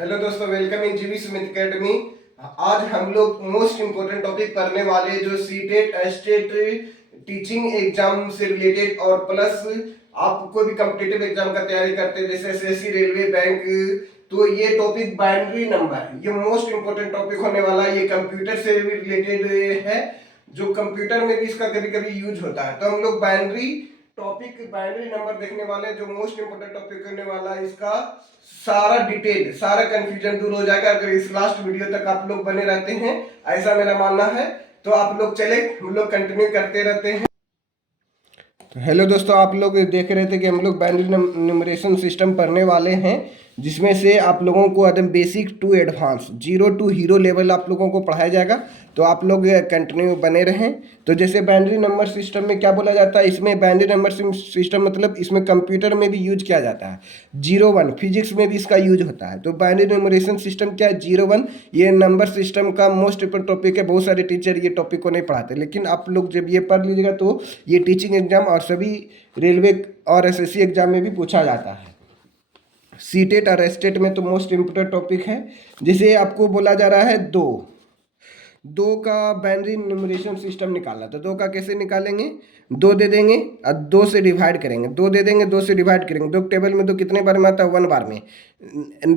Hello दोस्तों, welcome in जीवी Sumit academy. आज हम लोग मोस्ट इम्पोर्टेंट टॉपिक पढ़ने वाले जो सीटेट स्टेट टीचिंग एग्जाम से रिलेटेड और प्लस आप कोई भी कॉम्पिटिटिव एग्जाम का तैयारी करते हैं जैसे एसएससी, रेलवे, बैंक, तो ये टॉपिक बाइनरी नंबर ये मोस्ट इम्पोर्टेंट टॉपिक होने वाला है। ये कंप्यूटर से भी रिलेटेड है, जो कंप्यूटर में भी इसका कभी कभी यूज होता है। तो हम लोग बाइनरी नंबर देखने वाले, जो मोस्ट इंपोर्टेंट टॉपिक करने वाला है। इसका सारा डिटेल, सारा कंफ्यूजन दूर हो जाएगा अगर इस लास्ट वीडियो तक आप लोग बने रहते हैं, ऐसा मेरा मानना है। तो आप लोग चले, हम लोग कंटिन्यू करते रहते हैं। तो हेलो दोस्तों, आप लोग देख रहे थे कि हम लोग बाइनरी न्यूमरेशन सिस्टम पढ़ने वाले हैं, जिसमें से आप लोगों को एकदम basic to advance, zero to hero level आप लोगों को पढ़ाया जाएगा। तो आप लोग कंटिन्यू बने रहें। तो जैसे बाइनरी नंबर सिस्टम में क्या बोला जाता है, इसमें बाइनरी नंबर सिस्टम मतलब इसमें कंप्यूटर में भी यूज किया जाता है। 0 1 फिजिक्स में भी इसका यूज होता है। तो बाइनरी न्यूमरेशन सिस्टम क्या है, 0 1, ये नंबर सिस्टम का मोस्ट इंपोर्टेंट टॉपिक है। बहुत सारे टीचर ये टॉपिक को नहीं पढ़ाते, लेकिन आप लोग जब ये पढ़ लीजिएगा तो ये टीचिंग एग्जाम और सभी रेलवे और एसएससी एग्जाम में भी पूछा जाता है। सीटेट और एस्टेट में तो मोस्ट इम्पोर्टेंट टॉपिक है। जैसे आपको बोला जा रहा है दो का बाइनरी न्यूमरेशन सिस्टम निकालना, तो दो का कैसे निकालेंगे, दो दे देंगे और दो से डिवाइड करेंगे, दो दे देंगे, दो से डिवाइड करेंगे। दो टेबल में दो कितने बार में आता है, 1 बार में।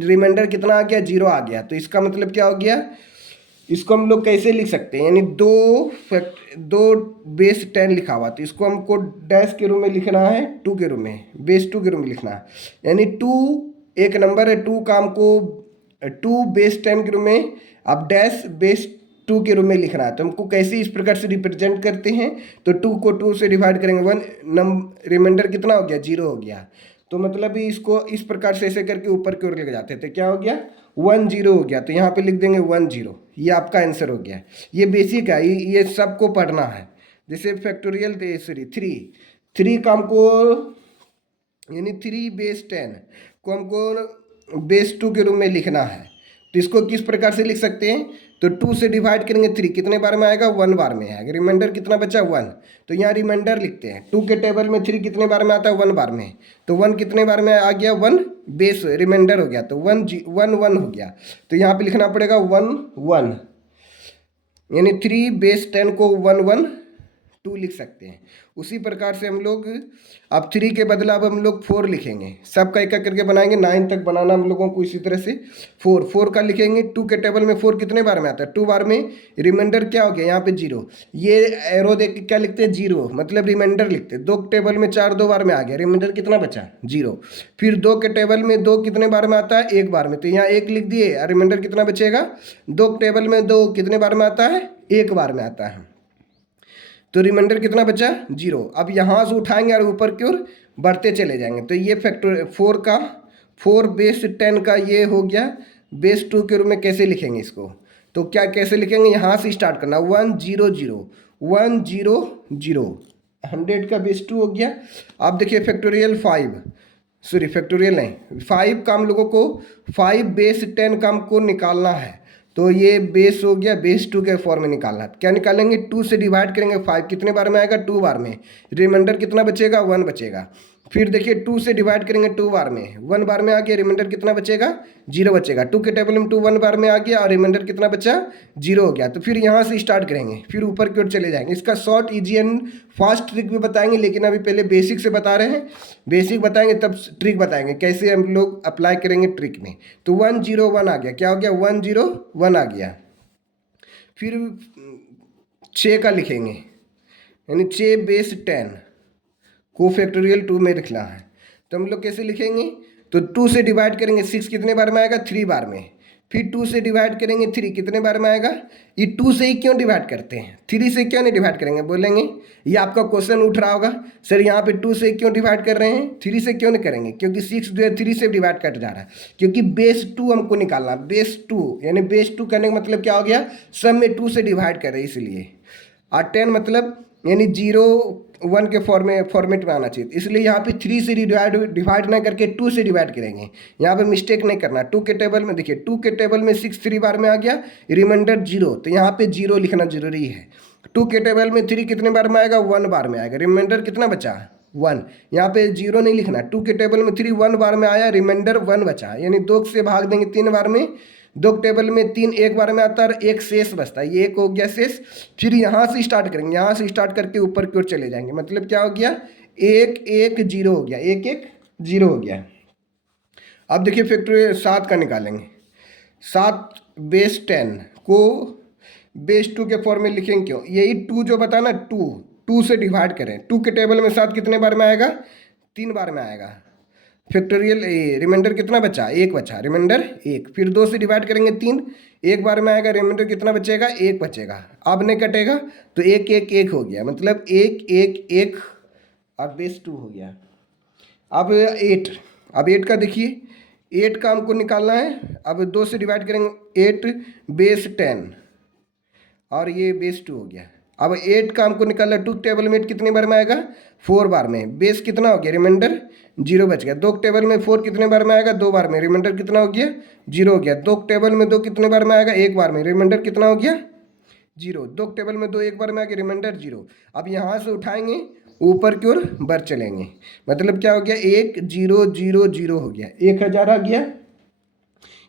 रिमाइंडर कितना आ गया, 0 आ गया। तो इसका मतलब क्या हो गया, इसको हम लोग कैसे लिख सकते हैं, यानी दो बेस 10 लिखा हुआ, तो इसको हमको डैश के रूप में लिखना है, 2 के रूप में, बेस 2 के रूप में लिखना है। यानी 2 एक नंबर है, 2 का हमको 2 बेस 10 के रूप में, अब डैश बेस 2 के रूप में लिखना है। तो हमको कैसे इस प्रकार से रिप्रेजेंट करते हैं, तो 2 को 2 से डिवाइड करेंगे, 1 रिमाइंडर कितना हो गया, 0 हो गया। तो मतलब इसको इस प्रकार से ऐसे करके ऊपर की ओर ले जाते थे, क्या हो गया, 1 0 हो गया। तो यहाँ पे लिख देंगे 1 0, ये आपका आंसर हो गया। ये बेसिक है, ये सबको पढ़ना है। जैसे फैक्टोरियल सॉरी 3 का हमको, यानी 3 बेस 10 को हमको बेस 2 के रूप में लिखना है। तो इसको किस प्रकार से लिख सकते हैं, तो 2 से डिवाइड करेंगे, 3 कितने बार में आएगा, 1 बार में आएगा। रिमाइंडर कितना बचा, 1। तो यहाँ रिमाइंडर लिखते हैं। 2 के टेबल में 3 कितने बार में आता है, 1 बार में। तो 1 कितने बार में आ गया, 1 बेस रिमाइंडर हो गया, तो 1 1 हो गया। तो यहाँ पे लिखना पड़ेगा 1 1, यानी 3 बेस 10 को 1 1 2 लिख सकते हैं। उसी प्रकार से हम लोग अब 3 के बदला अब हम लोग 4 लिखेंगे। सबका एक एक करके बनाएंगे, 9 तक बनाना हम लोगों को। इसी तरह से 4 का लिखेंगे। 2 के टेबल में 4 कितने बार में आता है, 2 बार में। रिमाइंडर क्या हो गया, यहाँ पे 0, ये एरो देख के क्या लिखते हैं, 0 मतलब रिमाइंडर लिखते हैं। 2 के टेबल में 4 2 बार में आ गया, रिमाइंडर कितना बचा, 0। फिर 2 के टेबल में 2 कितने बार में आता है, 1 बार में। तो यहाँ 1 लिख दिए और रिमाइंडर कितना बचेगा, 2 के टेबल में 2 कितने बार में आता है, 1 बार में आता है। तो रिमाइंडर कितना बचा, 0। अब यहाँ से उठाएंगे और ऊपर की ओर बढ़ते चले जाएंगे। तो ये फैक्टर 4 बेस 10 का ये हो गया। बेस 2 के रूप में कैसे लिखेंगे इसको, तो क्या कैसे लिखेंगे, यहाँ से स्टार्ट करना, 1 0 0 1 0 0, 100 का बेस 2 हो गया। अब देखिए फैक्टोरियल 5, सॉरी फैक्टोरियल नहीं, 5 का हम लोगों को 5 बेस 10 का हमको निकालना है। तो ये बेस हो गया, बेस 2 के फॉर्म में निकालना। क्या निकालेंगे, 2 से डिवाइड करेंगे, 5 कितने बार में आएगा, 2 बार में। रिमाइंडर कितना बचेगा, 1 बचेगा। फिर देखिए 2 से डिवाइड करेंगे 2 बार में, 1 बार में आ गया, रिमाइंडर कितना बचेगा, 0 बचेगा। 2 के टेबल में 2 1 बार में आ गया और रिमाइंडर कितना बचा, 0 हो गया। तो फिर यहाँ से स्टार्ट करेंगे, फिर ऊपर की ओर चले जाएंगे। इसका short easy and fast trick भी बताएंगे, लेकिन अभी पहले बेसिक से बता रहे हैं। बेसिक बताएंगे तब ट्रिक बताएंगे कैसे हम लोग अप्लाई करेंगे ट्रिक में। तो 1 0 1 आ गया, क्या हो गया, 1 0 1 आ गया। फिर 6 का लिखेंगे, यानी 6 बेस 10 को फैक्टोरियल 2 में लिखना है। तो हम लोग कैसे लिखेंगे, तो 2 से डिवाइड करेंगे, 6 कितने बार में आएगा, 3 बार में। फिर 2 से डिवाइड करेंगे, 3 कितने बार में आएगा। ये 2 से ही क्यों डिवाइड करते हैं, 3 से क्यों नहीं डिवाइड करेंगे, बोलेंगे। ये आपका क्वेश्चन उठ रहा होगा, सर यहाँ पे 2 से क्यों डिवाइड कर रहे हैं, 3 से क्यों नहीं करेंगे, क्योंकि 6 जो है 3 से डिवाइड कट जा रहा है। क्योंकि बेस 2 हमको निकालना, बेस 2 यानी बेस 2 करने का मतलब क्या हो गया, सब में 2 से डिवाइड कर रहे हैं इसलिए। और 10 मतलब यानी 0 1 के फॉर्मेट में आना चाहिए, इसलिए यहाँ पे 3 से डिवाइड ना करके 2 से डिवाइड करेंगे। यहाँ पे मिस्टेक नहीं करना। 2 के टेबल में देखिए, 2 के टेबल में 6 3 बार में आ गया, रिमाइंडर 0, तो यहाँ पे 0 लिखना जरूरी है। 2 के टेबल में 3 कितने बार में आएगा, 1 बार में आएगा, रिमाइंडर कितना बचा, 1। यहाँ पे 0 नहीं लिखना, 2 के टेबल में 3 1 बार में आया, रिमाइंडर 1 बचा, यानी 2 से भाग देंगे 3 बार में, 2 के टेबल में 3 एक बार में आता है और 1 शेष बचता है, ये 1 हो गया शेष। फिर यहाँ से स्टार्ट करेंगे, यहाँ से स्टार्ट करके ऊपर की ओर चले जाएंगे, मतलब क्या हो गया 1 1 0 हो गया, 1 1 0 हो गया। अब देखिए फैक्टोरियल 7 का निकालेंगे, 7 बेस 10 को बेस 2 के फॉर्म में लिखेंगे, क्यों, यही 2 जो बता ना 2 से डिवाइड करें, 2 के टेबल में 7 कितने बार में आएगा, 3 बार में आएगा। फैक्टोरियल रिमाइंडर कितना बचा, 1 बचा, रिमाइंडर 1। फिर 2 से डिवाइड करेंगे 3, 1 बार में आएगा, रिमाइंडर कितना बचेगा, 1 बचेगा। अब नहीं कटेगा तो 1 1 1 हो गया, मतलब 1 1 1 और बेस 2 हो गया। अब 8, अब 8 का देखिए, 8 का हमको निकालना है, अब 2 से डिवाइड करेंगे, 8 बेस 10 और ये बेस 2 हो गया। अब 8 का हमको निकालना, 2 टेबल में 8 कितने बार में आएगा, 4 बार में, बेस कितना हो गया, रिमाइंडर 0 बच गया। 2 टेबल में 4 कितने बार में आएगा, 2 बार में, रिमाइंडर कितना हो गया, 0 हो गया। 2 टेबल में 2 कितने बार में आएगा, 1 बार में, रिमाइंडर कितना हो गया, 0। 2 टेबल में 2 1 बार में आ गया, रिमाइंडर 0। अब यहाँ से उठाएंगे, ऊपर की ओर बढ़ चलेंगे, मतलब क्या हो गया, 1 0 0 0 हो गया, 1000 आ गया,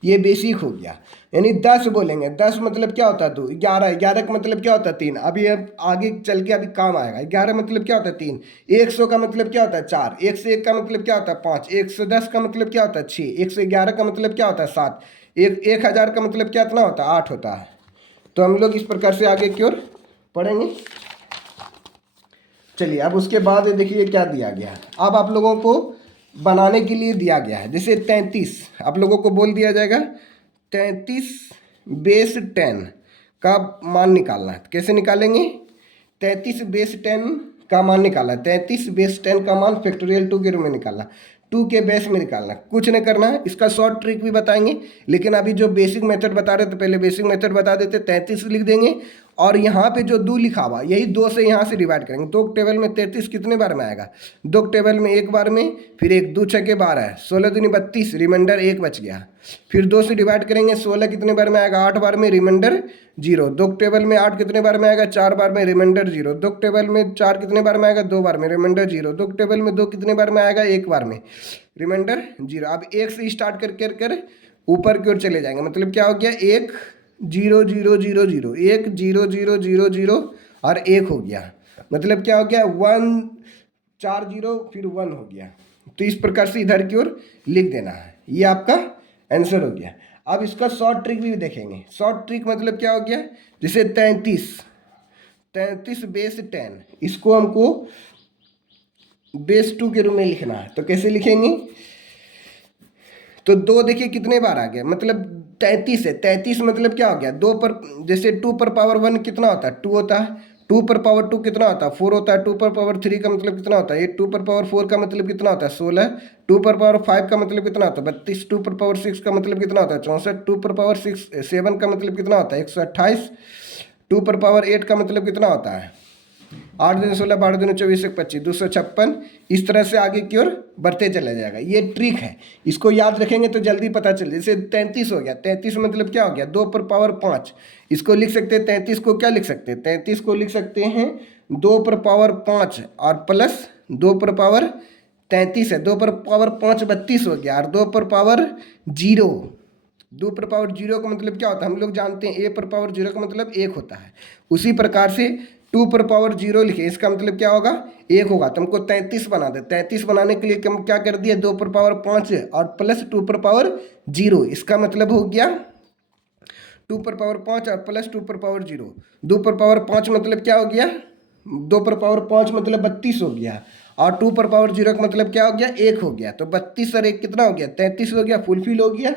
ये बेसिक हो गया। यानी 10 बोलेंगे, 10 मतलब क्या होता है 2, 11, 11 का मतलब क्या होता है 3, अभी अब आगे चल के अभी काम आएगा। 11 मतलब क्या होता है 3, 100 का मतलब क्या होता है 4, 101 का मतलब क्या होता है 5, 110 का मतलब क्या होता है 6, 111 का मतलब क्या होता है 7, 1000 का मतलब क्या इतना होता है 8 होता है। तो हम लोग इस प्रकार से आगे की ओर पढ़ेंगे। चलिए अब उसके बाद देखिए क्या दिया गया है, अब आप लोगों को बनाने के लिए दिया गया है, जैसे 33 आप लोगों को बोल दिया जाएगा 33 बेस 10 का मान निकालना है। कैसे निकालेंगे, 33 बेस 10 का मान निकालना, 33 बेस 10 का मान फैक्टोरियल 2 के रूप में निकालना, 2 के बेस में निकालना, कुछ नहीं करना है। इसका शॉर्ट ट्रिक भी बताएंगे, लेकिन अभी जो बेसिक मेथड बता रहे थे, पहले बेसिक मेथड बता देते। 33 लिख देंगे और यहाँ पे जो 2 लिखा हुआ यही 2 से यहाँ से डिवाइड करेंगे। 2 टेबल में 33 कितने बार में आएगा, 2 टेबल में 1 बार में, फिर 1 2 6 के 12, 16 दूनी 32, रिमाइंडर 1 बच गया। फिर 2 से डिवाइड करेंगे, 16 कितने बार में आएगा, 8 बार में, रिमाइंडर 0। 2 टेबल में 8 कितने बार में आएगा, 4 बार में, रिमाइंडर 0। 2 टेबल में 4 कितने बार में आएगा, 2 बार में, रिमाइंडर 0। 2 टेबल में 2 कितने बार में आएगा, 1 बार में, रिमाइंडर 0। अब 1 से स्टार्ट कर ऊपर की ओर चले जाएंगे, मतलब क्या हो गया 1 0 0 0 0, 1 0 0 0 0 और 1 हो गया, मतलब क्या हो गया 1 4 0 फिर 1 हो गया। तो इस प्रकार से इधर की ओर लिख देना है, ये आपका आंसर हो गया। अब इसका शॉर्ट ट्रिक भी देखेंगे। शॉर्ट ट्रिक मतलब क्या हो गया, जैसे 33 बेस 10, इसको हमको बेस 2 के रूप में लिखना है, तो कैसे लिखेंगे, तो 2 देखिए कितने बार आ गया, मतलब 33 है, 33 मतलब क्या हो गया 2 पर, जैसे 2 पर पावर 1 कितना होता है 2 होता है, 2 पर पावर 2 कितना होता है 4 होता है, 2 पर पावर 3 का मतलब कितना होता है 8, 2 पर पावर 4 का मतलब कितना होता है 16, 2 पर पावर 5 का मतलब कितना होता है 32, 2 पर पावर 6 का मतलब कितना होता है 64, 2 पर पावर 7 का मतलब कितना होता है 128, 2 पर पावर 8 का मतलब कितना होता है 8 दूनी 16, 12 दूनी 24, 25, 256। इस तरह से आगे की ओर बढ़ते चला जाएगा। ये ट्रिक है, इसको याद रखेंगे तो जल्दी पता चल। जैसे 33 हो गया, 33 मतलब क्या हो गया 2 पर पावर 5, इसको लिख सकते हैं 33 को क्या लिख सकते हैं 33 को लिख सकते हैं 2 पर पावर 5 और प्लस 2 पर पावर 33 है, 2 पर पावर 5 32 हो गया, और 2 पर पावर 0, 2 पर पावर 0 का मतलब क्या होता है हम लोग जानते हैं, a पर पावर 0 का मतलब 1 होता है। उसी प्रकार से 2 पर पावर 0 लिखे, इसका मतलब क्या होगा 1 होगा। तो हमको 33 बना दे, 33 बनाने के लिए हम क्या कर दिए 2 पर पावर 5 और प्लस 2 पर पावर 0, इसका मतलब हो गया 2 पर पावर 5 और प्लस 2 पर पावर 0। 2 पर पावर 5 मतलब क्या हो गया 2 पर पावर 5 मतलब 32 हो गया, और 2 पर पावर 0 का मतलब क्या हो गया 1 हो गया। तो 32 और 1 कितना हो गया 33 हो गया, फुलफिल हो गया।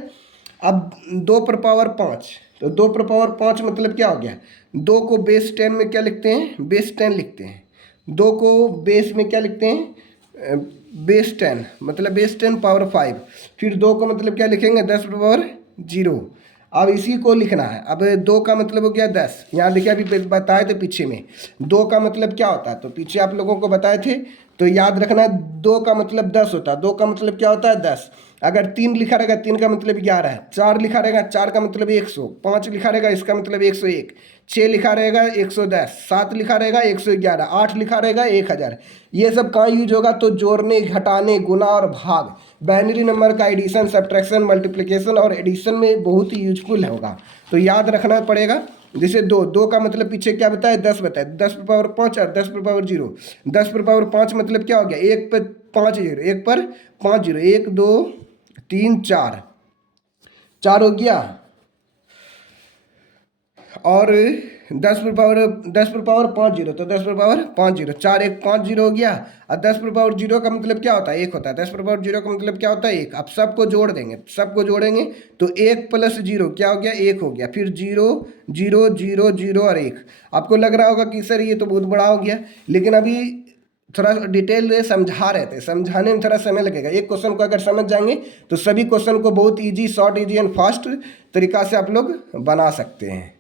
अब 2 पर पावर 5, तो 2 पर पावर 5 मतलब क्या हो गया 2 को बेस 10 में क्या लिखते हैं बेस 10 लिखते हैं, 2 को बेस में क्या लिखते हैं बेस 10 मतलब बेस 10 पावर 5, फिर 2 का मतलब क्या लिखेंगे 10 पर पावर 0। अब इसी को लिखना है। अब 2 का मतलब हो गया 10, यहाँ देखिए अभी बताए थे पीछे में 2 का मतलब क्या होता है, तो पीछे आप लोगों को बताए थे तो याद रखना 2 का मतलब 10 होता है। 2 का मतलब क्या होता है 10। अगर 3 लिखा रहेगा 3 का मतलब 11 है। 4 लिखा रहेगा 4 का मतलब 100। 5 लिखा रहेगा इसका मतलब 101। 6 लिखा रहेगा 110। 7 लिखा रहेगा 111। 8 लिखा रहेगा 1000। ये सब कहाँ यूज होगा? तो जोड़ने, घटाने, गुना और भाग, बाइनरी नंबर का एडिशन, सब्ट्रैक्शन, मल्टीप्लिकेशन और एडिशन में बहुत ही यूजफुल होगा। तो याद रखना पड़ेगा। जैसे 2 का मतलब पीछे क्या बताया? 10 बताया। 10 पर पावर 5 और 10 पर पावर 0। 10 पर पावर 5 मतलब क्या हो गया? 1 पर 5 जीरो, 1 पर 5 जीरो, 1 2 3 4, 4 हो गया। और 10 पर पावर 5 जीरो, तो 10 पर पावर 5 जीरो, 4 1 5 जीरो हो गया। और 10 पर पावर 0 का मतलब क्या होता है? 1 होता है। 10 पर पावर 0 का मतलब क्या होता है? 1। अब सबको जोड़ देंगे, सबको जोड़ेंगे तो 1 प्लस 0 क्या हो गया? 1 हो गया। फिर 0 0 0 0 और 1। आपको लग रहा होगा कि सर ये तो बहुत बड़ा हो गया, लेकिन अभी थोड़ा डिटेल में समझा रहे थे, समझाने में थोड़ा समय लगेगा। एक क्वेश्चन को अगर समझ जाएंगे तो सभी क्वेश्चन को बहुत easy, short, easy and fast तरीका से आप लोग बना सकते हैं।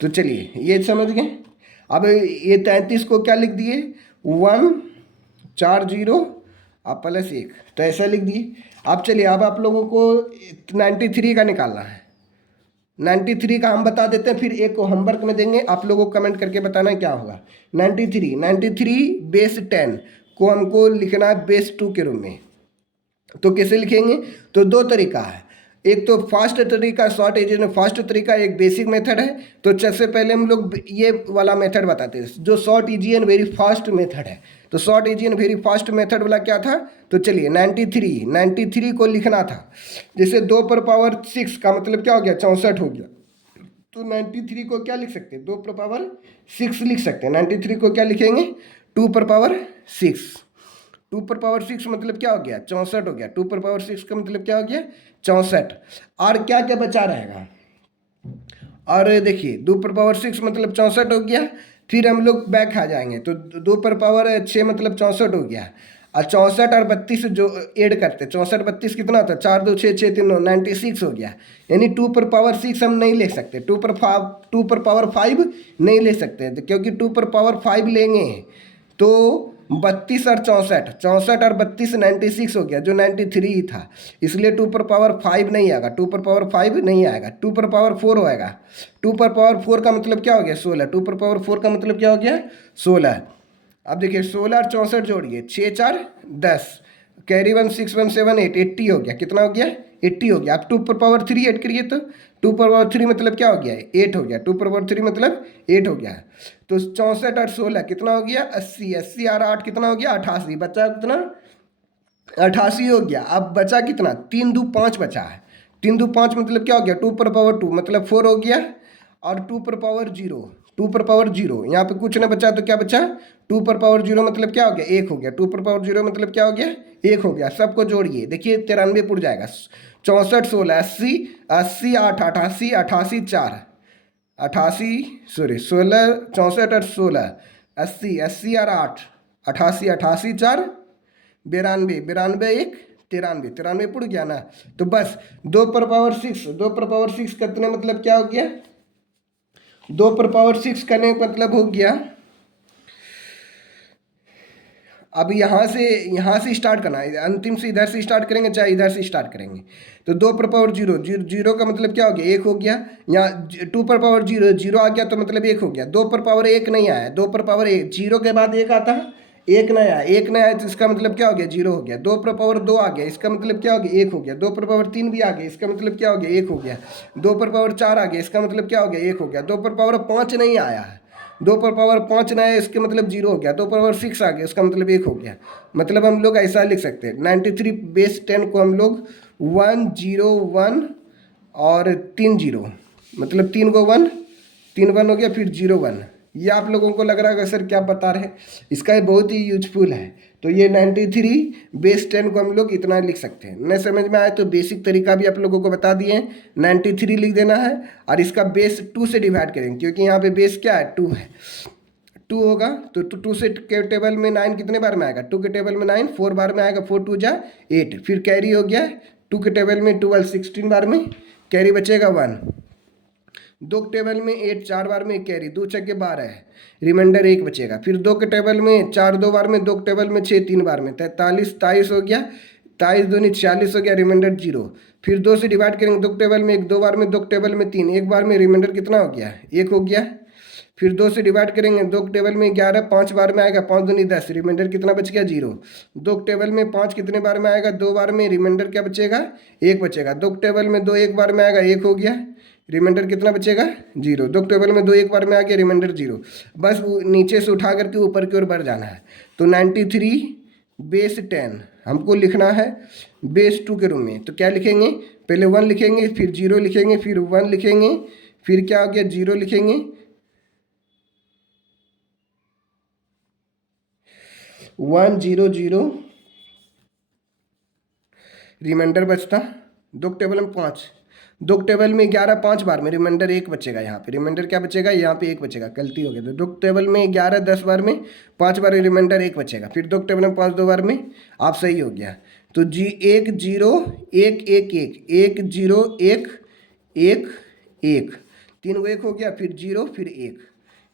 तो चलिए ये समझ गए। अब ये 33 को क्या लिख दिए? 1 4 0 आप प्लस 1, तो ऐसा लिख दिए। अब चलिए, अब आप लोगों को 93 का निकालना है। 93 का हम बता देते हैं, फिर एक को होमवर्क में देंगे, आप लोगों को कमेंट करके बताना है क्या होगा। 93 बेस 10 को हमको लिखना है बेस 2 के रूप में। तो कैसे लिखेंगे? तो 2 तरीका है। एक तो फास्ट तरीका, शॉर्ट एज में फास्ट तरीका, एक बेसिक मेथड है। तो सबसे पहले हम लोग ये वाला मेथड बताते हैं जो short easy and very fast method है। तो short easy and very fast method वाला क्या था? तो चलिए 93 को लिखना था। जैसे 2 पर पावर 6 का मतलब क्या हो गया? 64 हो गया। तो 93 को क्या लिख सकते हैं? 2 पर पावर 6 लिख सकते हैं। 93 को क्या लिखेंगे? 2 पर पावर 6। 2 पर पावर 6 मतलब क्या हो गया? 64 हो गया। 2 पर पावर 6 का मतलब क्या हो गया? 64। और क्या क्या बचा रहेगा? और देखिए 2 पर पावर 6 मतलब 64 हो गया। फिर हम लोग बैक आ जाएंगे तो 2 पर पावर 6 मतलब 64 हो गया। और 64 और 32 जो ऐड करते, 64 32 कितना होता है? 4 2 6 6 3 9, 96 हो गया। यानी 2 पर पावर 6 हम नहीं ले सकते। 2 पर पावर 5 नहीं ले सकते, क्योंकि 2 पर पावर 5 लेंगे तो 32 और 64, 64 और 32 96 हो गया, जो 93 ही था। इसलिए 2 पर पावर 5 नहीं आएगा। 2 पर पावर 5 नहीं आएगा। 2 पर पावर 4 होएगा। 2 पर पावर 4 का मतलब क्या हो गया? 16। 2 पर पावर 4 का मतलब क्या हो गया? 16। अब देखिए 16 और 64 जोड़िए, 6 4 10, कैरी 1 6 1 7 8, 80 हो गया। कितना हो गया? 80 हो गया। अब 2 पर पावर 3 ऐड करिए तो 2 पर पावर 3 मतलब क्या हो गया? 8 हो गया। 2 पर पावर 3 मतलब 8 हो गया। तो 64 और 16 कितना हो गया? 80। 80 और 8 कितना हो गया? 88। बचा कितना? 88 हो गया। अब बचा कितना? 3 2 5 बचा है। 3 2 5 मतलब क्या हो गया? 2 पर पावर 2 मतलब 4 हो गया। और 2 पर पावर 0, 2 पर पावर 0, यहाँ पे कुछ ना बचा तो क्या बचा? 2 पर पावर 0 मतलब क्या हो गया? 1 हो गया। 2 पर पावर 0 मतलब क्या हो गया? 1 हो गया। सबको जोड़िए, देखिए 93 पुर जाएगा। 64 16 80, 80 8 88, 88 4, 88 सॉरी 16, 64 और 16, 80, 80 और 8, 88, 88 4, 92, 92 1, 93, 93 पुड़ गया ना। तो बस 2 पर पावर 6, 2 पर पावर 6 कितने मतलब क्या हो गया? 2 पर पावर 6 करने का मतलब हो गया। अब यहाँ से स्टार्ट करना है। अंतिम से इधर से स्टार्ट करेंगे चाहे इधर से स्टार्ट करेंगे। तो 2 पर पावर 0, 0 का मतलब क्या हो गया? 1 हो गया। यहाँ 2 पर पावर 0, 0 आ गया तो मतलब 1 हो गया। 2 पर पावर 1 नहीं आया। 2 पर पावर 1, 0 के बाद 1 आता है, 1 नहीं आया। 1 नहीं आया तो इसका मतलब क्या हो गया? 0 हो गया। 2 पर पावर 2 आ गया, इसका मतलब क्या हो गया? 1 हो गया। 2 पर पावर 3 भी आ गया, इसका मतलब क्या हो गया? 1 हो गया। 2 पर पावर 4 आ गया, इसका मतलब क्या हो गया? 1 हो गया। 2 पर पावर 5 नहीं आया है, 2 पर पावर 5 ना है, इसके मतलब 0 हो गया। 2 पर पावर 6 आ गया, उसका मतलब 1 हो गया। मतलब हम लोग ऐसा लिख सकते हैं 93 बेस 10 को हम लोग 1 0 1 और 3 0, मतलब 3 को 1, 3 1 हो गया, फिर 0 1। ये आप लोगों को लग रहा है सर क्या बता रहे हैं? इसका ये बहुत ही यूजफुल है। तो ये 93 बेस 10 को हम लोग इतना लिख सकते हैं। नहीं समझ में आए तो बेसिक तरीका भी आप लोगों को बता दिए। 93 लिख देना है और इसका बेस 2 से डिवाइड करेंगे, क्योंकि यहाँ पे बेस क्या है? 2 है। 2 होगा तो 2 से के टेबल में 9 कितने बार में आएगा, 2 के टेबल में 9 4 बार में आएगा, 4 2 जा 8, फिर कैरी हो गया 2 के टेबल में 12 16 बार में, कैरी बचेगा 1, 2 के टेबल में 8 4 बार में कैरी, 2 छक्के 12 है, रिमाइंडर 1 बचेगा, फिर 2 के टेबल में 4 2 बार में, 2 के टेबल में 6 3 बार में, 43 23 हो गया, 23 दूनी 46 हो गया, रिमाइंडर 0, फिर 2 से डिवाइड करेंगे, 2 के टेबल में 1 2 बार में, 2 के टेबल में 3 1 बार में, रिमाइंडर कितना हो गया 1 हो गया, फिर 2 से डिवाइड करेंगे, 2 के टेबल में 11 5 बार में आएगा, 5 दूनी 10, रिमाइंडर कितना बच गया 0, 2 के टेबल में 5 कितने बार में आएगा 2 बार में, रिमाइंडर क्या बचेगा 1 बचेगा, 2 के टेबल में 2 1 बार में आएगा 1 हो गया, रिमाइंडर कितना बचेगा 0, 2 के टेबल में 2 1 बार में आ गया, रिमाइंडर 0, बस नीचे से उठा करके ऊपर की ओर बढ़ जाना है। तो 93 बेस 10 हमको लिखना है बेस 2 के रूम में, तो क्या लिखेंगे, पहले 1 लिखेंगे, फिर 0 लिखेंगे, फिर 1 लिखेंगे, फिर क्या हो गया 0 लिखेंगे, 1 0 0, रिमाइंडर बचता 2 के टेबल में 5, 2 के टेबल में 11 5 बार में, रिमाइंडर 1 बचेगा, यहाँ पे रिमाइंडर क्या बचेगा, यहाँ पे 1 बचेगा, गलती हो गई, तो 2 के टेबल में 11 10 बार में 5 बार रिमाइंडर 1 बचेगा, फिर 2 के टेबल में 5 2 बार में, आप सही हो गया, तो जी 1 0 1 1 1 1 0 1 1 1, 3 1 हो गया, फिर 0 फिर 1,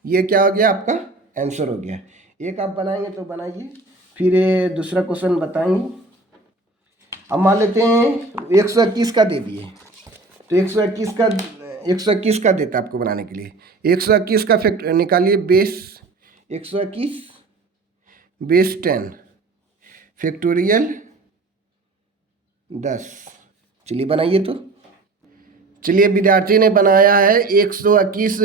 ये क्या हो गया आपका आंसर हो गया। एक आप बनाएंगे तो बनाइए, फिर दूसरा क्वेश्चन बताएंगे। अब मान लेते हैं 121 का दे दिए, तो 121 का देता आपको बनाने के लिए, 121 का फैक्ट निकालिए, बेस 121 बेस 10 फैक्टोरियल 10, चलिए बनाइए। तो चलिए विद्यार्थी ने बनाया है 121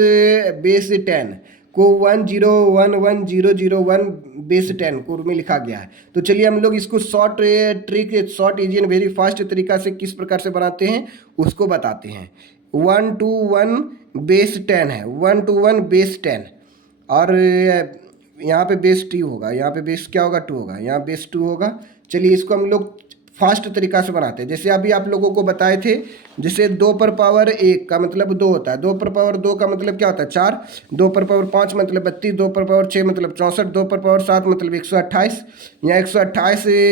बेस 10 को 1011001 बेस 10 को में लिखा गया है। तो चलिए हम लोग इसको short easy and very fast तरीका से किस प्रकार से बनाते हैं उसको बताते हैं। 1 to 1 बेस 10 है, 1 to 1 बेस 10, और यहाँ पे बेस 2 होगा, यहाँ पे बेस क्या होगा 2 होगा, यहाँ बेस 2 होगा। चलिए इसको हम लोग फास्ट तरीका से बनाते हैं, जैसे अभी आप लोगों को बताए थे, जैसे 2 पर पावर 1 का मतलब 2 होता है, 2 पर पावर 2 का मतलब क्या होता है 4, 2 पर पावर 5 मतलब 32, 2 पर पावर 6 मतलब 64, 2 पर पावर 7 मतलब 128, यहाँ 128